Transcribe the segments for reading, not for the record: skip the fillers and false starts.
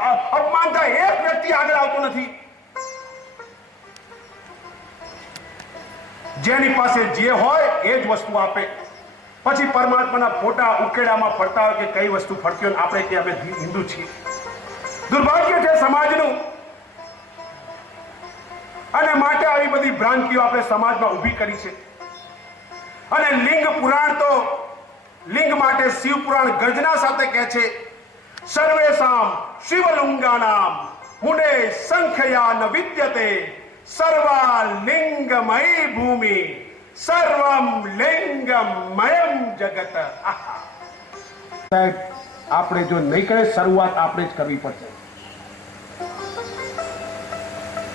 અપમાન થાય એક વ્યક્તિ આગળ આવતો નથી. જેની પાસે જે હોય એ જ વસ્તુ આપે. પછી પરમાત્માના ફોટા ઉકેડામાં ફરતા હોય કે કઈ વસ્તુ ફરતી હોય આપણે કે અમે હિન્દુ છીએ. દુર્ભાગ્ય છે સમાજનું. અને માટે આવી બધી ભ્રાંતિઓ આપણે સમાજમાં ઊભી કરી છે. અને લિંગ પુરાણ તો લિંગ માટે શિવ પુરાણ ગર્જના સાથે કહે છે સર્વેષામ શિવલિંગાનામ મુને સંખ્યા ન વિદ્યતે સર્વા લિંગમય ભૂમિ સર્વમ લિંગમયમ જગત. સાહેબ આપણે જો નહીં કરે શરૂઆત આપણે જ કરવી પડશે.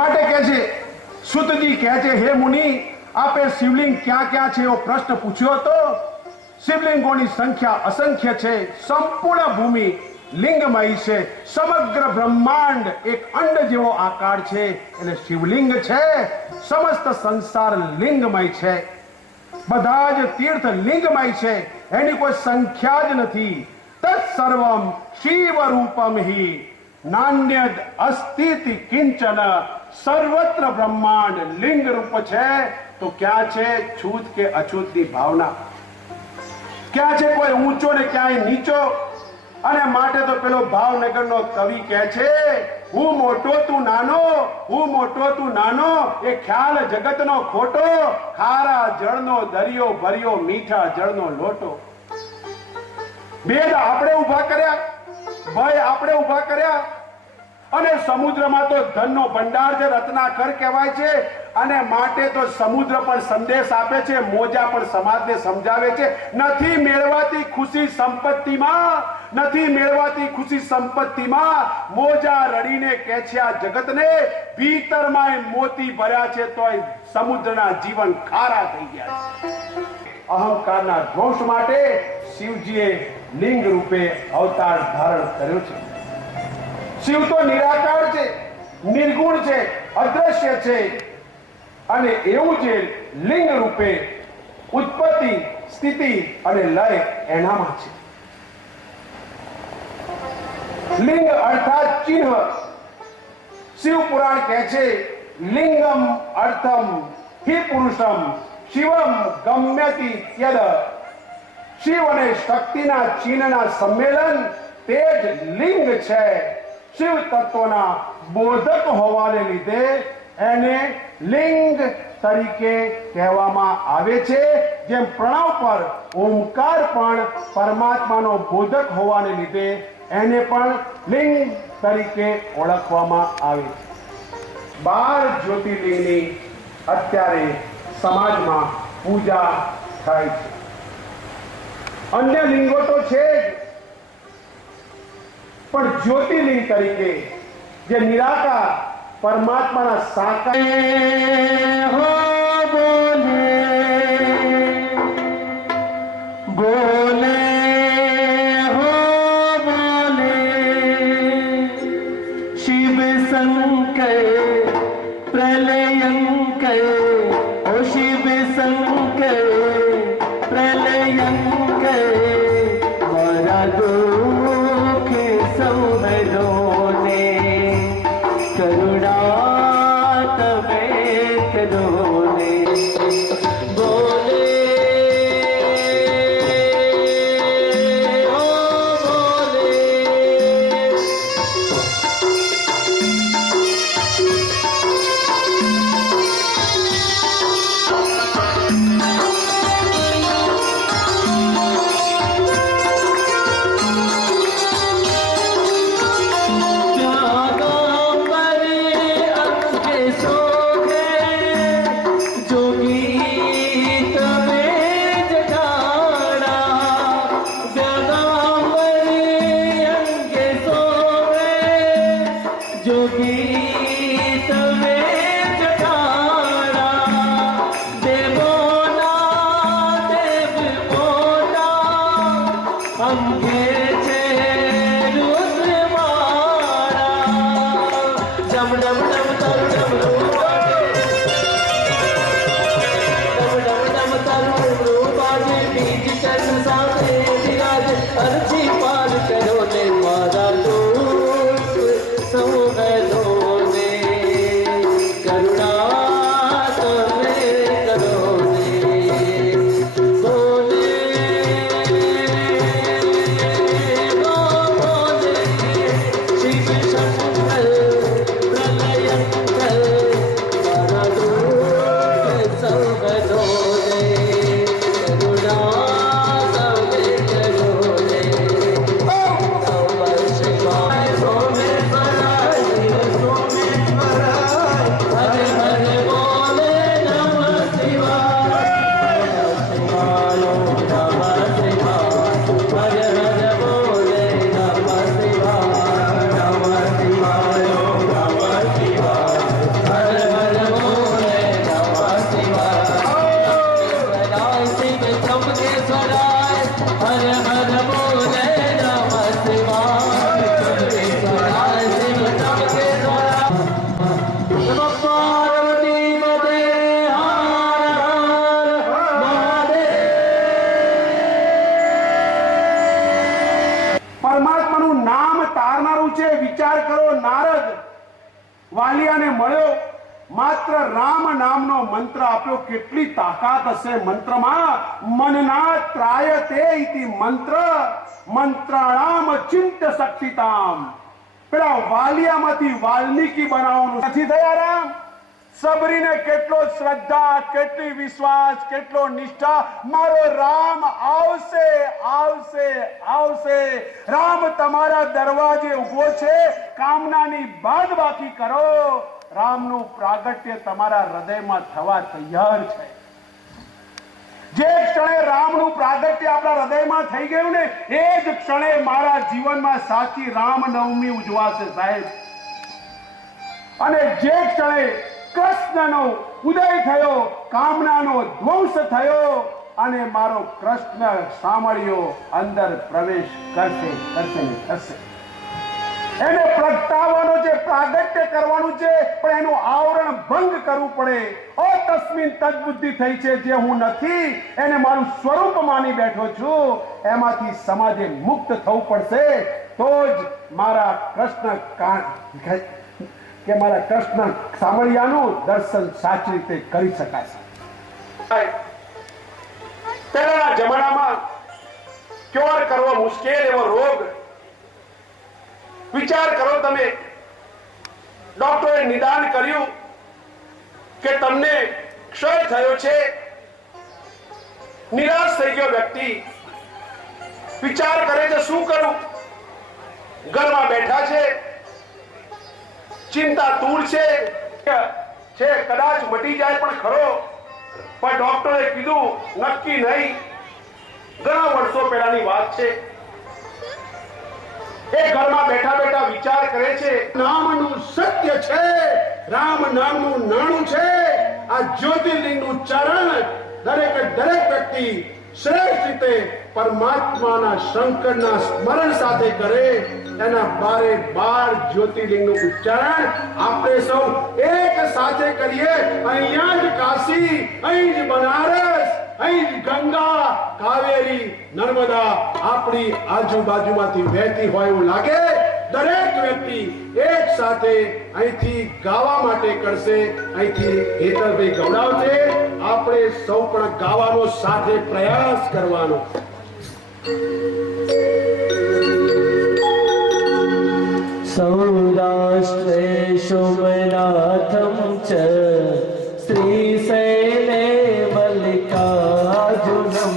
માટે કહે છે સુતજી કહે છે હે મુનિ આપે શિવલિંગ ક્યાં ક્યાં છે એવો પ્રશ્ન પૂછ્યો હતો. શિવલિંગોની સંખ્યા અસંખ્ય છે. સંપૂર્ણ ભૂમિ લિંગમય છે. સમગ્ર બ્રહ્માંડ એક અંડ જેવો આકાર છે એટલે શિવલિંગ છે. સમસ્ત સંસાર લિંગમય છે. બધા જ તીર્થ લિંગમય છે. એની કોઈ સંખ્યા જ નથી. તત્સર્વમ શિવ રૂપમ હિ નાન્યદ અસ્તિતિ કિંચન. સર્વત્ર બ્રહ્માંડ લિંગ રૂપ છે. તો ક્યાં છે છૂત કે અછૂતની ભાવના? ક્યાં છે કોઈ ઊંચો ને ક્યાંય નીચો? અને માટે તો પેલો ભાવનગરનો કવિ કહે છે હું મોટો તું નાનો, હું મોટો તું નાનો, એ ખ્યાલ જગતનો ખોટો. ખારા જળનો દરિયો ભર્યો મીઠા જળનો લોટો. ભેદ આપણે ઊભા કર્યા, ભય આપણે ઊભા કર્યા. અને સમુદ્રમાં તો ધનનો ભંડાર છે, રત્નાકર કહેવાય છે. અને માટે તો સમુદ્ર પણ સંદેશ આપે છે, મોજા પણ સમાજને સમજાવે છે. નથી મેળવાતી ખુશી સંપત્તિમાં, નથી મેળવાતી ખુશી સંપત્તિમાં. મોજા રડીને કહે છે આ જગતને ભીતરમાં મોતી ભર્યા છે તોય સમુદ્રના જીવન ખારા થઈ ગયા છે. અહંકારના ધ્વંસ માટે શિવજીએ લિંગ રૂપે અવતાર ધારણ કર્યો છે. શિવ તો નિરાકાર છે, નિર્ગુણ છે, અદ્રશ્ય છે. અને એવું જે લિંગ રૂપે ઉત્પત્તિ સ્થિતિ અને લય એનામાં છે. લિંગ અર્થાત ચિહ્ન. શિવ પુરાણ કહે છે લિંગમ અર્થમ હિ પુરુષમ શિવમ ગમ્યતિ યદ. શિવ અને શક્તિના ચિહ્નના સંમેલન તે જ લિંગ છે. શિવ તત્વના બોધક હોવાને લીધે એને લિંગ તરીકે કહેવામાં આવે છે. જેમ પ્રણવ પર ઓમકાર પણ પરમાત્માનો બોધક હોવાને લીધે એને પણ લિંગ તરીકે ઓળખવામાં આવે છે. 12 જ્યોતિર્લિંગની અત્યારે સમાજમાં પૂજા થાય છે. અન્ય લિંગો તો છે પણ જ્યોતિર્લિંગ તરીકે જે નિરાકાર પરમાત્માના સાકાર હો બોલે બોલે હો બોલે શિવ શંકર પ્રલયંકર ઓ શિવ શંકર પ્રલયંકર મારા દુઃખ સંભળો ને કરુણા તમે કરો ને. બોલે ઓ બોલે અરજી પાર કરો ને મારા દુઃખ છે વિચાર કરો. નારદ વાલિયાને મળ્યો, માત્ર રામ નામનો મંત્ર આપ્યો. કેટલી તાકાત હશે મંત્રમાં. મનના ત્રાયતે ઇતિ મંત્ર મંત્રાણામ ચિંત શક્તિતામ. પેલા વાલિયામાંથી વાલ્મીકી બનાવવાનું નથી થયા રામ. સબરીને કેટલો શ્રદ્ધા, કેટલી વિશ્વાસ, કેટલો નિષ્ઠા. મારો રામ આવશે, આવશે, આવશે. રામ તમારા દરવાજે ઉભો છે. કામનાની બાદબાકી કરો. રામનું પ્રાગટ્ય તમારા હૃદયમાં થવા તૈયાર છે. જે ક્ષણે રામનું પ્રાગટ્ય આપણા હૃદયમાં થઈ ગયું ને, એ જ ક્ષણે મારા જીવનમાં સાચી રામનવમી ઉજવાશે સાહેબ. અને જે ક્ષણે કૃષ્ણનો ઉદય થયો, કામનાનો ધ્વંસ થયો અને મારો કૃષ્ણ સાંભળ્યો અંદર પ્રવેશ કરશે, કરશે ને કરશે. એને પ્રગટાવવાનો છે, પ્રાગટ્ય કરવાનું છે, પણ એનું આવરણ ભંગ કરવું પડે. તસ્મિન તદ્બુદ્ધિ થઈ છે, જે હું નથી એને મારું સ્વરૂપ માની બેઠો છું. એમાંથી સમાજે મુક્ત થવું પડશે, તો જ મારા કૃષ્ણ કે મારા કૃષ્ણ સામળિયાનું દર્શન સાચી રીતે કરી શકાશે. પહેલાના જમાનામાં ક્યોર કરવો મુશ્કેલ એવો રોગ. વિચાર કરો તમે, ડોક્ટરે નિદાન કર્યું કે તમને ક્ષય થયો છે. નિરાશ થઈ ગયો વ્યક્તિ. વિચાર કરે છે શું કરું. ઘરમાં બેઠા છે, ચિંતા તૂર છે, કદાચ મટી જાય પણ ખરો. પણ ડોક્ટરે કીધું નક્કી નહીં. ઘણા વર્ષો પહેલાની વાત છે. એ ઘરમાં બેઠા બેઠા વિચાર કરે છે, નામનું સત્ય છે, રામ નામનું નાણું છે. આ જ્યોતિર્લિંગનું ઉચ્ચારણ દરેક વ્યક્તિ શ્રેષ્ઠ રીતે પરમાત્માના શંકરના સ્મરણ સાથે કરે. એના 12 જ્યોતિર્લિંગનું ઉચ્ચારણ આપણે સૌ એક સાથે કરીએ. અહીંયા જ કાશી, અહીં જ બનારસ, અહીં જ ગંગા, કાવેરી, નર્મદા આપણી આજુબાજુમાંથી વહેતી હોય એવું લાગે. દરેક વ્યક્તિ એક સાથે અહીંથી ગાવા માટે કરશે. અહીંથી હેતલભાઈ ગવડાવશે. આપણે સૌ પણ ગાવાનો સાથે પ્રયાસ કરવાનો. સૌરાષ્ટ્રે સોમનાથમ ચ શ્રીશૈલે મલ્લિકાર્જુનમ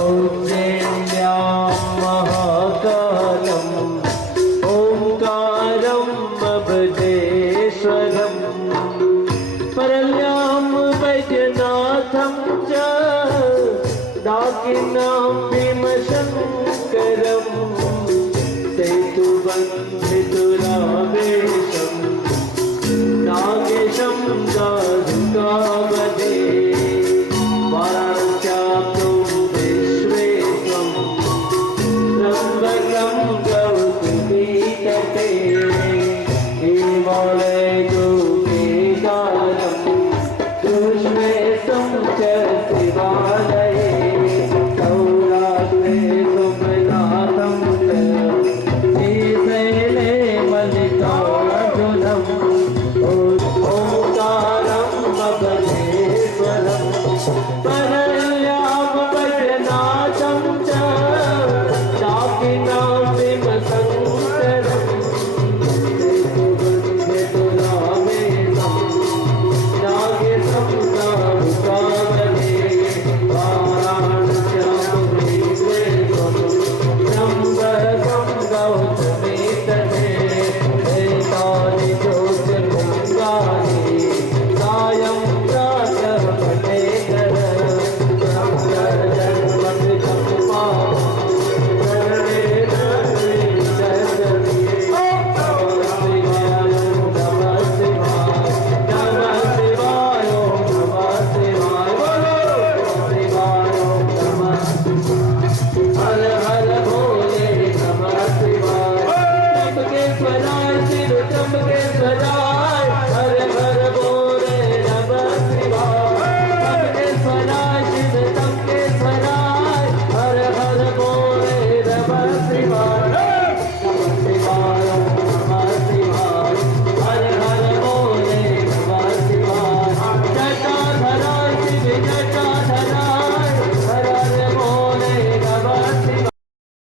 ઉજ્જૈન્યામ મહાકાલમ ઓંકારમ બબધેશ્વરમ પરલ્યામ વૈદ્યનાથમ ચ દાકિનામ ભીમશંકરમ सेतुबन्धितुरावेशं नागेशं दारुकावदे वाराणस्याप्तो विश्वेशं त्र्यम्बकं गौतमीतटे हिमालयो केदारं दुष्वेशं च शिवालये सौराष्ट्रे सोमनाथं Swara